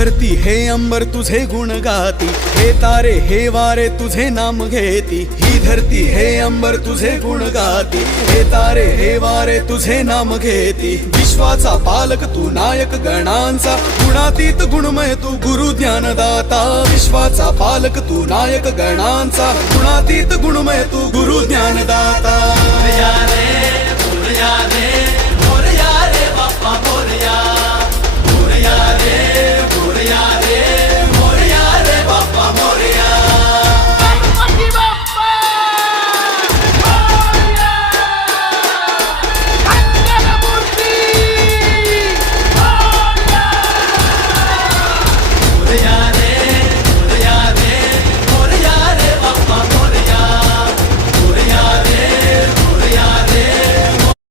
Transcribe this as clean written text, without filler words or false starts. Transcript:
धरती हे अंबर तुझे गुण गाती, हे तारे हे वारे तुझे नाम घेती। ही धरती हे अंबर तुझे गुण गाती, हे तारे हे वारे तुझे नाम घेती। विश्वाचा पालक तू नायक गणांचा, गुणातीत गुणमय तू गुरु ज्ञानदाता। विश्वाचा पालक तू नायक गणांचा, गुणातीत गुणमय तू गुरु ज्ञानदाता।